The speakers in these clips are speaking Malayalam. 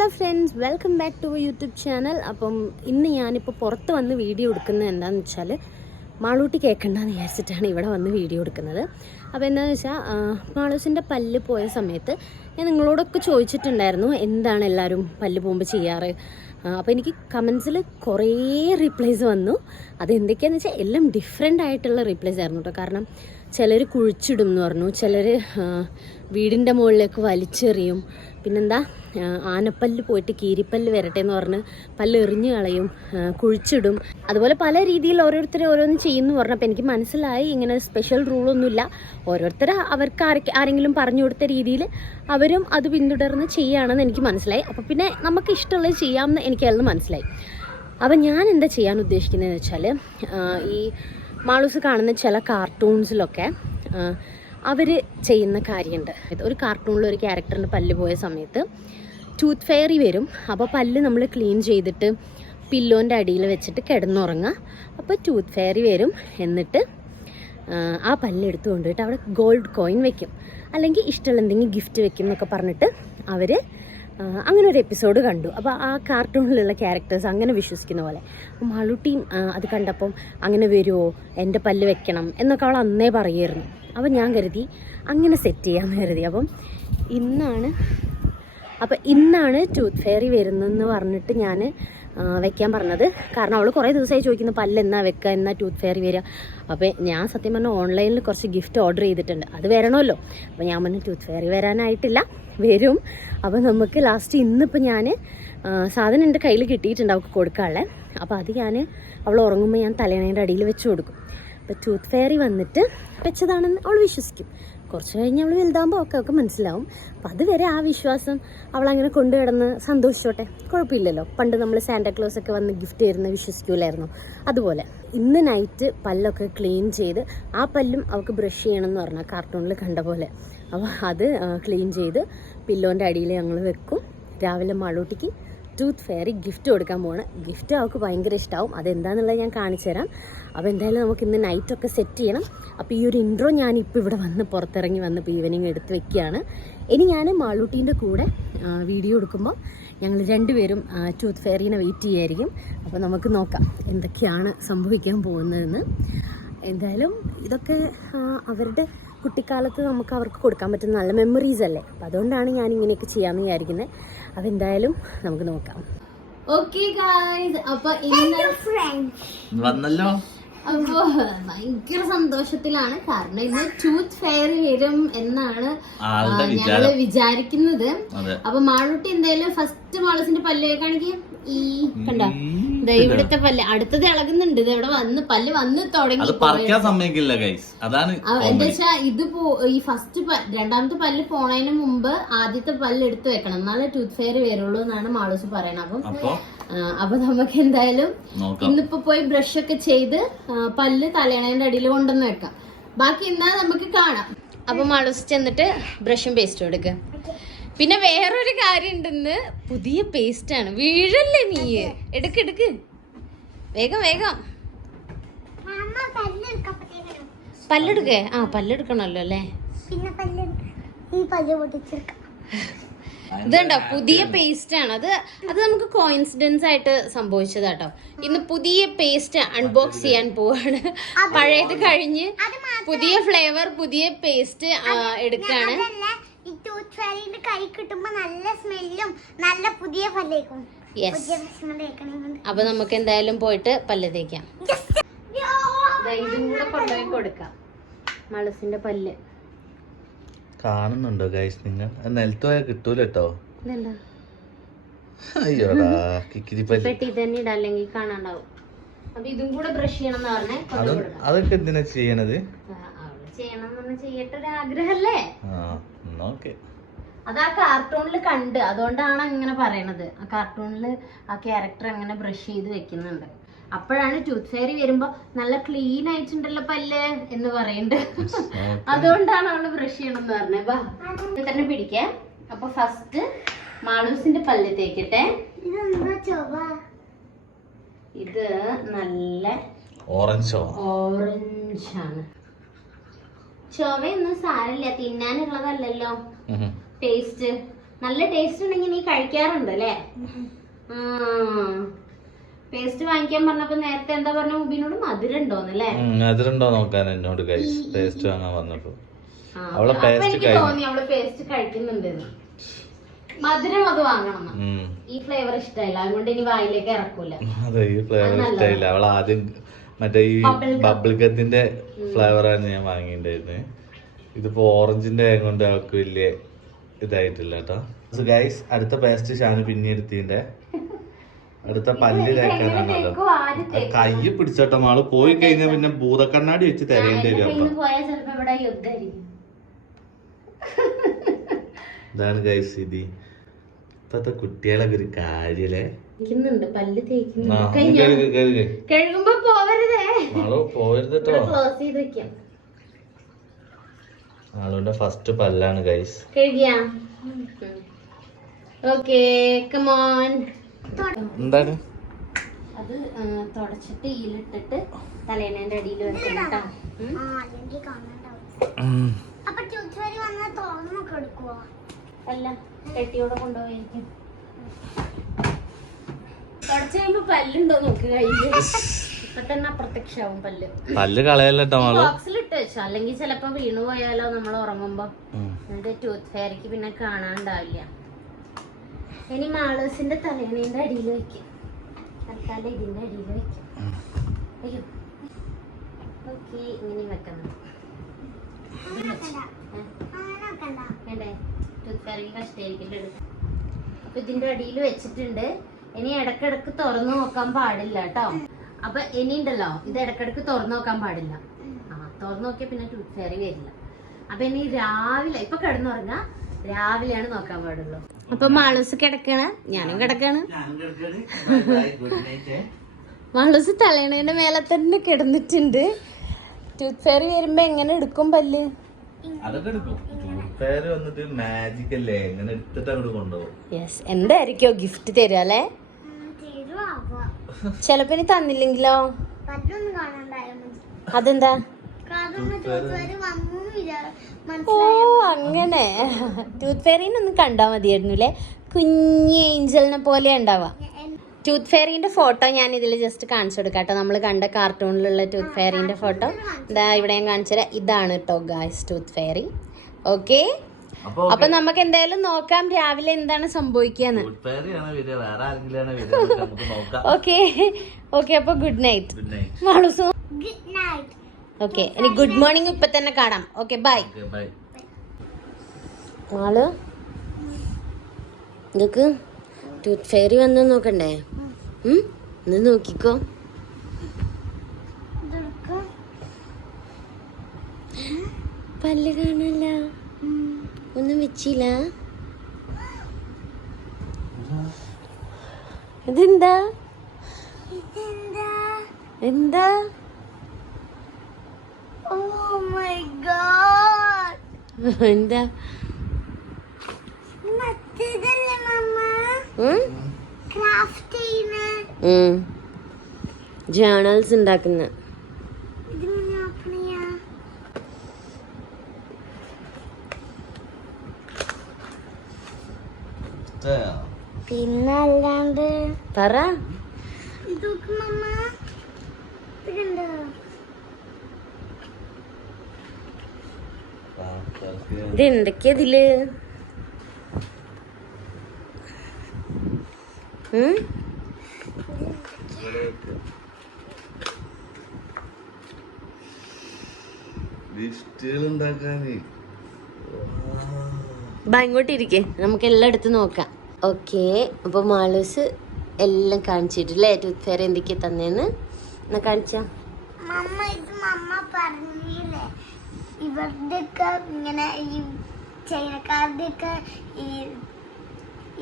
Hello friends, welcome back to YouTube channel. അപ്പം ഇന്ന് ഞാനിപ്പോൾ പുറത്ത് വന്ന് വീഡിയോ എടുക്കുന്നത് എന്താണെന്ന് വെച്ചാൽ മാളൂട്ടി കേൾക്കണ്ടെന്ന് വിചാരിച്ചിട്ടാണ് ഇവിടെ വന്ന് വീഡിയോ എടുക്കുന്നത്. അപ്പോൾ എന്താണെന്ന് വെച്ചാൽ മാളൂസിൻ്റെ പല്ല് പോയ സമയത്ത് ഞാൻ നിങ്ങളോടൊക്കെ ചോദിച്ചിട്ടുണ്ടായിരുന്നു എന്താണ് എല്ലാവരും പല്ല് പോകുമ്പോൾ ചെയ്യാറ്. അപ്പോൾ എനിക്ക് കമൻസിൽ കുറേ റിപ്ലൈസ് വന്നു. അതെന്തൊക്കെയാണെന്ന് വെച്ചാൽ എല്ലാം ഡിഫറെൻ്റ് ആയിട്ടുള്ള റിപ്ലൈസ് ആയിരുന്നു കേട്ടോ. കാരണം ചിലർ കുഴിച്ചിടും എന്ന് പറഞ്ഞു, ചിലർ വീടിൻ്റെ മുകളിലേക്ക് വലിച്ചെറിയും, പിന്നെന്താ ആനപ്പല്ല് പോയിട്ട് കീരിപ്പല്ല് വരട്ടെ എന്ന് പറഞ്ഞ് പല്ല് എറിഞ്ഞു കളയും, കുഴിച്ചിടും. അതുപോലെ പല രീതിയിൽ ഓരോരുത്തർ ഓരോന്ന് ചെയ്യുന്നു പറഞ്ഞപ്പോൾ എനിക്ക് മനസ്സിലായി ഇങ്ങനെ സ്പെഷ്യൽ റൂളൊന്നുമില്ല. ഓരോരുത്തർ അവർക്ക് ആരെങ്കിലും പറഞ്ഞു കൊടുത്ത രീതിയിൽ അവരും അത് പിന്തുടർന്ന് ചെയ്യുകയാണെന്ന് എനിക്ക് മനസ്സിലായി. അപ്പോൾ പിന്നെ നമുക്ക് ഇഷ്ടമുള്ളത് ചെയ്യാമെന്ന് എനിക്കതെന്ന് മനസ്സിലായി. അപ്പം ഞാൻ എന്താ ചെയ്യാൻ ഉദ്ദേശിക്കുന്നതെന്ന് വെച്ചാൽ ഈ മാളൂസ് കാണുന്ന ചില കാർട്ടൂൺസിലൊക്കെ അവർ ചെയ്യുന്ന കാര്യമുണ്ട്. ഒരു കാർട്ടൂണിൽ ഒരു ക്യാരക്ടറിന് പല്ല് പോയ സമയത്ത് ടൂത്ത് ഫെയറി വരും. അപ്പോൾ പല്ല് നമ്മൾ ക്ലീൻ ചെയ്തിട്ട് പില്ലോൻ്റെ അടിയിൽ വെച്ചിട്ട് കിടന്നുറങ്ങുക. അപ്പോൾ ടൂത്ത് ഫെയറി വരും, എന്നിട്ട് ആ പല്ലെടുത്ത് കൊണ്ടുപോയിട്ട് അവിടെ ഗോൾഡ് കോയിൻ വെക്കും, അല്ലെങ്കിൽ ഇഷ്ടമുള്ള എന്തെങ്കിലും ഗിഫ്റ്റ് വെക്കും എന്നൊക്കെ പറഞ്ഞിട്ട് അവർ അങ്ങനെ ഒരു എപ്പിസോഡ് കണ്ടു. അപ്പോൾ ആ കാർട്ടൂണിലുള്ള ക്യാരക്ടേഴ്സ് അങ്ങനെ വിശ്വസിക്കുന്ന പോലെ. അപ്പം മാളൂട്ടിയും അത് കണ്ടപ്പം അങ്ങനെ വരുമോ, എൻ്റെ പല്ല് വെക്കണം എന്നൊക്കെ അവൾ അന്നേ പറയുമായിരുന്നു. അപ്പം ഞാൻ കരുതി അങ്ങനെ സെറ്റ് ചെയ്യാമെന്ന് കരുതി. അപ്പം ഇന്നാണ് ടൂത്ത് ഫെയറി വരുന്നതെന്ന് പറഞ്ഞിട്ട് ഞാൻ വെക്കാൻ പറഞ്ഞത്. കാരണം അവൾ കുറേ ദിവസമായി ചോദിക്കുന്നു പല്ല് എന്നാ വെക്കുക, എന്നാ ടൂത്ത് ഫെയറി വരിക. അപ്പോൾ ഞാൻ സത്യം പറഞ്ഞാൽ ഓൺലൈനിൽ കുറച്ച് ഗിഫ്റ്റ് ഓർഡർ ചെയ്തിട്ടുണ്ട്, അത് വരണമല്ലോ. അപ്പോൾ ഞാൻ പറഞ്ഞു ടൂത്ത് ഫെയറി വരാനായിട്ടില്ല, വരും. അപ്പോൾ നമുക്ക് ലാസ്റ്റ് ഇന്നിപ്പോൾ ഞാൻ സാധനം എൻ്റെ കയ്യിൽ കിട്ടിയിട്ടുണ്ട് അവൾക്ക് കൊടുക്കാനുള്ളത്. അപ്പോൾ അത് ഞാൻ അവൾ ഉറങ്ങുമ്പോൾ ഞാൻ തലേണയുടെ അടിയിൽ വെച്ച് കൊടുക്കും. അപ്പോൾ ടൂത്ത് ഫെയറി വന്നിട്ട് വെച്ചതാണെന്ന് അവൾ വിശ്വസിക്കും. കുറച്ച് കഴിഞ്ഞ് അവൾ വലുതാകുമ്പോൾ ഒക്കെ മനസ്സിലാവും. അപ്പം അതുവരെ ആ വിശ്വാസം അവളങ്ങനെ കൊണ്ടു കിടന്ന് സന്തോഷിച്ചോട്ടെ, കുഴപ്പമില്ലല്ലോ. പണ്ട് നമ്മൾ സാന്റാക്ലോസ് ഒക്കെ വന്ന് ഗിഫ്റ്റ് തരുന്ന വിശ്വസിക്കൂലായിരുന്നു. അതുപോലെ ഇന്ന് നൈറ്റ് പല്ലൊക്കെ ക്ലീൻ ചെയ്ത്, ആ പല്ലും അവൾക്ക് ബ്രഷ് ചെയ്യണമെന്ന് പറഞ്ഞാൽ കാർട്ടൂണിൽ കണ്ട പോലെ. അപ്പോൾ അത് ക്ലീൻ ചെയ്ത് പില്ലോൻ്റെ അടിയിൽ ഞങ്ങൾ വെക്കും. രാവിലെ മാളൂട്ടിക്ക് ടൂത്ത് ഫെയറി ഗിഫ്റ്റ് കൊടുക്കാൻ പോവാണ്. ഗിഫ്റ്റ് അവൾക്ക് ഭയങ്കര ഇഷ്ടമാവും. അതെന്താണെന്നുള്ളത് ഞാൻ കാണിച്ചു തരാം. അപ്പോൾ എന്തായാലും നമുക്ക് ഇന്ന് നൈറ്റൊക്കെ സെറ്റ് ചെയ്യണം. അപ്പോൾ ഈ ഒരു ഇൻട്രോ ഞാനിപ്പോൾ ഇവിടെ വന്ന് പുറത്തിറങ്ങി വന്നപ്പോൾ ഈവനിങ് എടുത്ത് വെക്കുകയാണ്. ഇനി ഞാൻ മാളൂട്ടീൻ്റെ കൂടെ വീഡിയോ എടുക്കുമ്പോൾ ഞങ്ങൾ രണ്ടുപേരും ടൂത്ത് ഫെയറിനെ വെയിറ്റ് ചെയ്യായിരിക്കും. അപ്പോൾ നമുക്ക് നോക്കാം എന്തൊക്കെയാണ് സംഭവിക്കാൻ പോകുന്നതെന്ന്. എന്തായാലും ഇതൊക്കെ അവരുടെ കുട്ടിക്കാലത്ത് നമുക്ക് അവർക്ക് കൊടുക്കാൻ പറ്റുന്ന നല്ല മെമ്മറീസ് അല്ലേ. അപ്പം അതുകൊണ്ടാണ് ഞാൻ ഇങ്ങനെയൊക്കെ ചെയ്യാമെന്ന് വിചാരിക്കുന്നത്. അതെന്തായാലും നമുക്ക് നോക്കാം. ഓക്കെ ഗായ്സ്, അപ്പൊ വന്നല്ലോ. അപ്പൊ ഭയങ്കര സന്തോഷത്തിലാണ്, കാരണം ഇന്ന് ടൂത്ത് ഫെയറി വരും എന്നാണ് ഞങ്ങള് വിചാരിക്കുന്നത്. അപ്പൊ മാളൂട്ടി എന്തായാലും ഫസ്റ്റ് മാളൂസിന്റെ പല്ല് കാണിക്കും. ഈ കണ്ടോ, ഇവിടുത്തെ പല്ല് അടുത്തത് ഇളകുന്നുണ്ട്. ഇത് ഇവിടെ വന്ന് പല്ല് വന്ന് തുടങ്ങി. എന്താ വെച്ചാ ഇത് ഈ ഫസ്റ്റ് രണ്ടാമത്തെ പല്ല് പോണതിന് മുമ്പ് ആദ്യത്തെ പല്ല് എടുത്ത് വെക്കണം, എന്നാലേ ടൂത്ത് ഫെയറി വരുള്ളൂ എന്നാണ് മാളൂസ് പറയണത്. അപ്പൊ നമുക്ക് എന്തായാലും ഇന്നിപ്പോ പോയി ബ്രഷ് ഒക്കെ ചെയ്ത് പല്ല് തലേണേന്റെ അടിയിൽ കൊണ്ടുവന്ന് വെക്കാം. ബാക്കി എന്നാ നമുക്ക് കാണാം. അപ്പൊ മാളൂസ് ചെന്നിട്ട് ബ്രഷും പേസ്റ്റും എടുക്കുക. പിന്നെ വേറൊരു കാര്യം ഉണ്ടെന്ന്, പുതിയ പേസ്റ്റ് ആണ്. വീഴല്ലേ നീ, എടുക്ക് വേഗം പല്ലെടുക്കേ. പല്ലെടുക്കണല്ലോ അല്ലേ. ഇതുണ്ടോ, പുതിയ പേസ്റ്റ് ആണ്. അത് നമുക്ക് കോയിൻസിഡൻസ് ആയിട്ട് സംഭവിച്ചതാട്ടോ. ഇന്ന് പുതിയ പേസ്റ്റ് അൺബോക്സ് ചെയ്യാൻ പോവാണ്. പഴയത് കഴിഞ്ഞ് പുതിയ ഫ്ലേവർ, പുതിയ പേസ്റ്റ് എടുക്കാണ്. കൈ കിട്ടുമ്പോ നല്ല സ്മെല്ലും നല്ല പുതിയ പല്ലേക്കും. അപ്പൊ നമുക്ക് എന്തായാലും പോയിട്ട് പല്ല് തേക്കാം. ഇതും കൂടെ കൊണ്ടുപോയി കൊടുക്കാം. മാളൂസിന്റെ പല്ല് കാണുന്നുണ്ടോ ഗൈസ് നിങ്ങൾ? നിലത്ത് പോയാൽ കിട്ടൂല കേട്ടോ. പെട്ടി തന്നെ ഇടാം, അല്ലെങ്കിൽ കാണാണ്ടാവും. അപ്പൊ ഇതും കൂടെ ബ്രഷ് ചെയ്യണം എന്ന് പറഞ്ഞേ. അതൊക്കെ എന്തിനാ ചെയ്യണത്? ചെയ്യണം ചെയ്യട്ടെ, ഒരു ആഗ്രഹല്ലേ. അത് ആ കാർട്ടൂണിൽ കണ്ട്, അതുകൊണ്ടാണ് അങ്ങനെ പറയണത്. ആ കാർട്ടൂണില് ആ ക്യാരക്ടർ അങ്ങനെ ബ്രഷ് ചെയ്ത് വെക്കുന്നുണ്ട്. അപ്പോഴാണ് ടൂത്ത് ഫെയറി വരുമ്പോ നല്ല ക്ലീൻ ആയിട്ടുണ്ടല്ലോ പല്ല് എന്ന് പറയുന്നുണ്ട്. അതുകൊണ്ടാണ് അവള് ബ്രഷ് ചെയ്യണം എന്ന് പറഞ്ഞത്. ബാ തന്നെ പിടിക്കേ. അപ്പൊ ഫസ്റ്റ് മാളൂസിന്റെ പല്ല് തേക്കട്ടെ. ഇത് നല്ല ഓറഞ്ചാണ്. ചൊവയൊന്നും സാരില്ല, തിന്നാനുള്ളതല്ലല്ലോ പേസ്റ്റ്. നല്ല ടേസ്റ്റ് ഉണ്ടെങ്കിൽ നീ കഴിക്കാറുണ്ട് അല്ലേ? പേസ്റ്റ് വാങ്ങിക്കാൻ പറഞ്ഞപ്പോ നേരത്തെ എന്താ പറഞ്ഞ മുബിനോട് മധുരം ഉണ്ടോന്നല്ലേ? മധുരം ഉണ്ടോ നോക്കാൻ എന്നോട് ഗൈസ് പേസ്റ്റ് വാങ്ങാൻ പറഞ്ഞപ്പോ എനിക്ക് തോന്നി അവള് പേസ്റ്റ് കഴിക്കുന്നുണ്ടെന്ന്. മധുരം അത് വാങ്ങണം. ഈ ഫ്ലേവർ ഇഷ്ടമില്ല, അതുകൊണ്ട് ഇനി വായിലേക്ക് ഇറക്കൂല. അതെ, ഈ ഫ്ലേവർ ഇഷ്ടമില്ല. അവൾ ആദ്യം മറ്റേ ഈ ബബിൾ ഗത്തിന്റെ ഫ്ലേവറാണ് ഞാൻ വാങ്ങിണ്ടായിരുന്നത്. ഇതിപ്പോ ഓറഞ്ചിന്റെ കൊണ്ട് അവൾക്ക് വലിയ ഇതായിട്ടില്ല കേട്ടോ. ഗൈസ് അടുത്ത പേസ്റ്റ് ഷാന് പിന്നെ എടുത്തിന്റെ അടുത്ത പല്ല് കഴിക്കാനാണല്ലോ. കൈ പിടിച്ചോട്ടോ ആള് പോയി കഴിഞ്ഞാൽ പിന്നെ ഭൂതക്കണ്ണാടി വെച്ച് തരേണ്ടി വരും. ഇതാണ് ഗൈസ് ഇത്. ഇപ്പത്തെ കുട്ടികളൊക്കെ ഒരു കാര്യല്ലേ. പോവരുത്. ആളുടെ ഫസ്റ്റ് പല്ലാണ് ഗൈസ്. എന്താണ് അത് തുടച്ചിട്ട് ഈലിട്ടിട്ട് തലേണേന്റെ അടിയിൽ വെക്കണം. അല്ല, കെട്ടിയോടെ കൊണ്ടുപോയിരിക്കും. തുടച്ച് കഴിയുമ്പോ പല്ലുണ്ടോ നോക്ക് കയ്യില്. ഇപ്പൊ തന്നെ അപ്രത്യക്ഷാവും പല്ല് കളയല്ലോ. ബോക്സിലിട്ട് വെച്ചോ, അല്ലെങ്കിൽ ചിലപ്പോ വീണു പോയാലോ നമ്മൾ ഉറങ്ങുമ്പോ. എന്നിട്ട് ടൂത്ത് ഫെയറിക്ക് പിന്നെ കാണാണ്ടാവില്ല. ഇനി മാളൂസിന്റെ തലേണേന്റെ അടിയിൽ വെക്കും. തൽക്കാലം ഇതിന്റെ അടിയിൽ വെക്കും. അയ്യോ, ഓക്കെ, ഇങ്ങനെ വെക്കണം. വേണ്ടേ? ടൂത്ത് ഫെയറിക്ക് കഷ്ടായിരിക്കില്ല എടുക്കാം. അപ്പൊ ഇതിന്റെ അടിയിൽ വെച്ചിട്ടുണ്ട്. ഇനി ഇടക്കിടക്ക് തുറന്നു നോക്കാൻ പാടില്ല കേട്ടോ. അപ്പൊ ഇനി ഉണ്ടല്ലോ, ഇത് ഇടക്കിടക്ക് തുറന്നു നോക്കാൻ പാടില്ല. തുറന്നു നോക്കിയാൽ പിന്നെ ടൂത്ത് ഫെയറി വരില്ല. അപ്പൊ ഇനി രാവിലെ, ഇപ്പൊ കിടന്നുറങ്ങാ, രാവിലെയാണ് നോക്കാൻ പാടുള്ളൂ. അപ്പൊ മാളൂസ് കിടക്കണ, ഞാനും കിടക്കാണ്. മാളൂസ് തലേണേന്റെ മേലെ തന്നെ കിടന്നിട്ടുണ്ട്. ടൂത്ത് ഫെയറി വരുമ്പോ എങ്ങനെ എടുക്കും പല്ല്? എന്തായിരിക്കോ ഗിഫ്റ്റ് തരുക അല്ലേ? ചെലപ്പോ ഇനി തന്നില്ലെങ്കിലോ? അതെന്താ? ഓ അങ്ങനെ. ടൂത്ത് ഫെയറിനൊന്നും കണ്ടാ മതിയായിരുന്നു അല്ലേ? കുഞ്ഞി ഏഞ്ചലിനെ പോലെ ഉണ്ടാവാ. ടൂത്ത് ഫെയറിന്റെ ഫോട്ടോ ഞാൻ ഇതിൽ ജസ്റ്റ് കാണിച്ചു കൊടുക്കാം കേട്ടോ. നമ്മൾ കണ്ട കാർട്ടൂണിലുള്ള ടൂത്ത് ഫെയറിന്റെ ഫോട്ടോ ഇതാ ഇവിടെ ഞാൻ കാണിച്ചു തരാം. ഇതാണ് കേട്ടോ ഗായ്സ് ടൂത്ത് ഫെയറി. ഓക്കെ, അപ്പൊ നമുക്ക് എന്തായാലും നോക്കാം രാവിലെ എന്താണ് സംഭവിക്കാന്ന്. ഓക്കെ ഓക്കെ, അപ്പൊ ഗുഡ് നൈറ്റ് മാളൂസു. ഓക്കെ, ഇനി ഗുഡ് മോർണിംഗ് ഇപ്പൊ തന്നെ കാണാം. Okay, bye. ആള് ഇതൊക്കെ ടൂത്ത് ഫെയറി വന്ന് നോക്കണ്ടേ? ഒന്ന് നോക്കിക്കോ. പല്ല് കാണല്ല, ഒന്നും വെച്ചില്ല. ഇതെന്താ? എന്താ? എന്താ? ജേണൽസ് ഉണ്ടാക്കുന്ന. പിന്നെ അല്ലാണ്ട് പറ. ഇത് എന്തൊക്കെയാ ഇതില്? ഇങ്ങോട്ടിരിക്കേ, നമുക്ക് എല്ലാം എടുത്ത് നോക്കാം. ഓക്കെ, അപ്പൊ മാളൂസ് എല്ലാം കാണിച്ചിട്ടില്ലേ ടൂത്ത് ഫെയർ എന്തൊക്കെയാ തന്നേന്ന്. എന്നാ കാണിച്ചാ. ഇവരുടെയൊക്കെ ഇങ്ങനെ ഈ ചൈനക്കാരുടെയൊക്കെ ഈ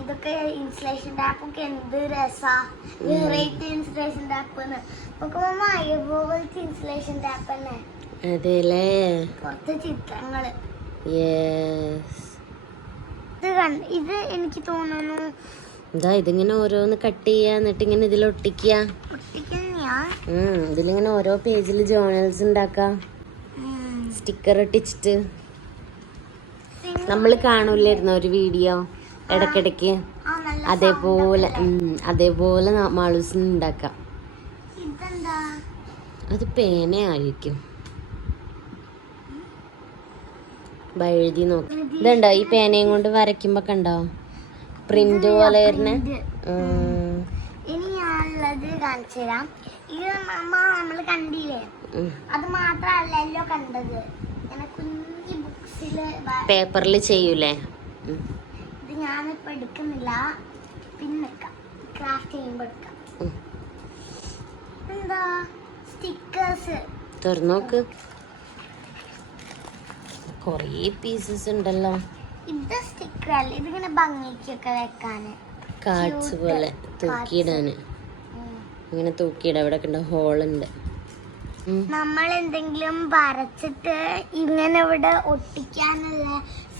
ഇതൊക്കെ ഇൻസ്റ്റലേഷൻ ടാപ്പൊക്കെ എന്ത് രസാ, variety installation tap. Installation tap തന്നെ. അതെല്ലേ, കുറച്ച് ചിത്രങ്ങള്. ഇത് എനിക്ക് തോന്നുന്നു ഇതാ ഇതിങ്ങനെ ഓരോന്ന് കട്ട് ചെയ്യാ, എന്നിട്ട് ഇങ്ങനെ ഇതിലൊട്ടിക്കുക. ഇതിലിങ്ങനെ ഓരോ പേജിൽ ജേണൽസ് ഉണ്ടാക്കാം. സ്റ്റിക്കർ ഒട്ടിച്ചിട്ട് നമ്മൾ കാണൂലായിരുന്നു ഒരു വീഡിയോ. ഇടയ്ക്കിടയ്ക്ക് ആ നല്ല അതേപോലെ മാളൂസിന് ഉണ്ടാക്കാം. ഇതെന്താ? അത് പേനയായിരിക്കും. എഴുതി നോക്കി. ഇതുണ്ടോ ഈ പേനയും കൊണ്ട് വരയ്ക്കുമ്പോ കണ്ടോ പ്രിന്റ് പോലെ വരുന്നേ. ഇനി ഞാനുള്ളത് കാണിച്ചു തരാം. ഇത് നമ്മള് കണ്ടില്ലേ, അത് മാത്രല്ലല്ലോ കണ്ടത്. ഇങ്ങനെ കുഞ്ഞി ബുക്സില് പേപ്പറിൽ ചെയ്യൂലേ. ഇത് ഞാനിപ്പോ എടുക്കുന്നില്ല, പിന്നെ ക്രാഫ്റ്റ് ചെയ്യുമ്പോ എടുക്കാം. എന്താ സ്റ്റിക്കേഴ്സ് തുറന്നോക്ക്. കൊറേ പീസസ് ഉണ്ടല്ലോ. ഇത് സ്റ്റിക്കർ അല്ല, ഇതിങ്ങനെ ഭംഗിക്കൊക്കെ വെക്കാന്, കാർഡ്സ് പോലെ തൂക്കിയിടാന്. ഇങ്ങനെ തൂക്കിയിടാം. ഇവിടെ കണ്ട ഹോളുണ്ട്. നമ്മൾ എന്തെങ്കിലും വരച്ചിട്ട് ഇങ്ങനെ ഇവിടെ ഒട്ടിക്കാനുള്ള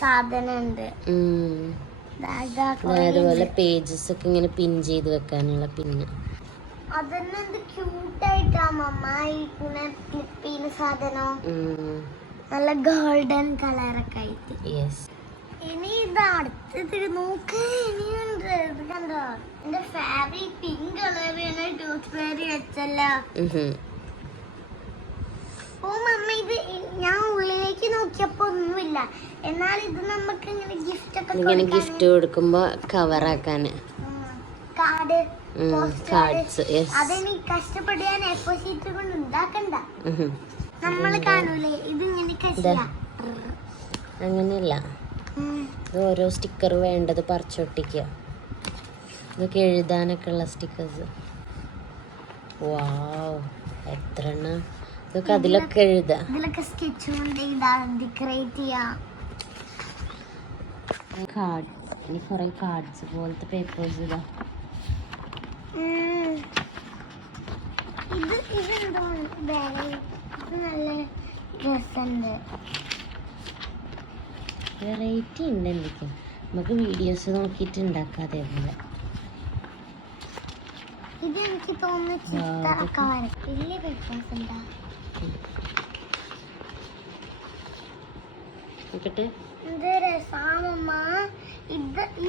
സാധനം ഉണ്ട്. അതുപോലെ പേജസ് ഒക്കെ ഇങ്ങനെ പിൻ ചെയ്ത് വെക്കാനുള്ള പിന്ന്. അതന്നെ എന്ത് ക്യൂട്ടായിട്ടാ മമ്മ ഇങ്ങനെ ക്ലിപ്പ് ചെയ്യുന്ന സാധനം. നല്ല ഗോൾഡൻ കളറൊക്കെ ആയിട്ട്. ഇനി ഇത് അടുത്തത് നോക്ക്, ഇനിയുണ്ട്. ഇത് കണ്ടോ, എന്റെ ഫേവറേറ്റ് പിങ്ക് കളർ ടൂത്ത് പേര് വെച്ചല്ലോ. ഓ മമ്മ, ഇത് ഞാൻ ഉള്ളിലേക്ക് നോക്കിയപ്പോ ഒന്നുമില്ല. എന്നാൽ ഇത് നമുക്ക് ഇങ്ങനെ ഗിഫ്റ്റ് ഒക്കെ ഗിഫ്റ്റ് കൊടുക്കുമ്പോ കവറാക്കാന് കാർഡ്സ്. അതെനിക്ക് കഷ്ടപ്പെട്ട് ഞാൻ എഫോ ഷീറ്റ് കൊണ്ട് ഉണ്ടാക്കണ്ട. നമ്മള് കാണൂലേ ഇത് ഇങ്ങനെ അങ്ങനെയല്ല. ഇത് ഓരോ സ്റ്റിക്കർ വേണ്ടത് പറിച്ചൊട്ടിക്കുക. ഇതൊക്കെ എഴുതാനൊക്കെ ഉള്ള സ്റ്റിക്കേഴ്സ്. വാവ്, എത്ര എണ്ണ. ഇതൊക്കെ അതിലൊക്കെ എഴുതാ. ഇതിലൊക്കെ സ്കെച്ച് കൊണ്ട് ഡെക്കറേറ്റ് ചെയ്യാം. കാർഡ്, ഇനി കുറെ കാർഡ്സ് പോലത്തെ പേപ്പേഴ്സ് ഇതാ. ഇതെന്തോ നല്ല രസമുണ്ട്. വെറൈറ്റി ഉണ്ട് എന്തൊക്കെ. നമുക്ക് വീഡിയോസ് നോക്കിയിട്ട് ഉണ്ടാക്കാം അതേപോലെ. ഇത് എനിക്ക് തോന്നുന്നു ചിത്രമൊക്കെ വരയ്ക്കും. വലിയ വ്യത്യാസം ഉണ്ടാ. ഇത് രസാമമ്മ.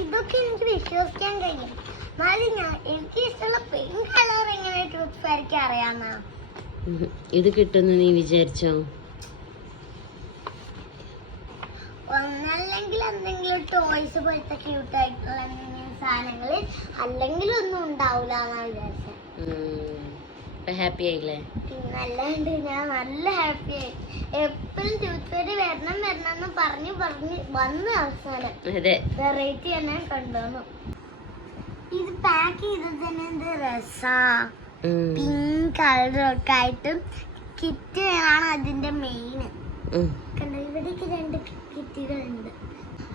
ഇതൊക്കെ എനിക്ക് വിശ്വസിക്കാൻ കഴിയും. എന്നാലും എനിക്ക് ഇഷ്ടമുള്ള പിങ്ക് കളർ എങ്ങനെ ടൂത്ത് ഫെയർക്ക് അറിയാന്നാ. ഇത് കിട്ടുന്നു നീ വിചാരിച്ചോ? ഒന്നല്ലെങ്കിൽ എന്തെങ്കിലും ടോയ്സ് പോലത്തെ ക്യൂട്ടായിട്ടുള്ള സാധനങ്ങൾ, അല്ലെങ്കിൽ ഒന്നും ഉണ്ടാവില്ല എന്നാ വിചാരിച്ചത്. ഹാപ്പി ആയില്ലേ? പിന്നല്ലാണ്ട് ഞാൻ നല്ല ഹാപ്പി ആയി. എപ്പോഴും ടൂത്ത് ഫെയർ വരണം എന്ന് പറഞ്ഞു വന്ന് അവസാനം വെറൈറ്റി തന്നെ കൊണ്ടുവന്നു. ഇത് പാക്ക് ചെയ്തത് തന്നെ എന്ത് രസാ. പിങ്ക് കളറൊക്കെ ആയിട്ട് കിറ്റ് ആണ് അതിന്റെ മെയിൻ. കണ്ടോ, ഇവിടേക്ക് 2 കിറ്റുകളുണ്ട്.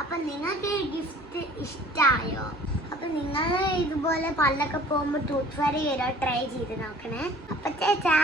അപ്പൊ നിങ്ങൾക്ക് ഗിഫ്റ്റ് ഇഷ്ടായോ? അപ്പൊ നിങ്ങൾ ഇതുപോലെ പല്ലൊക്കെ പോകുമ്പോ ടൂത്ത് ഫെയർ ട്രൈ ചെയ്ത് നോക്കണേ. അപ്പൊ ചേച്ചാ.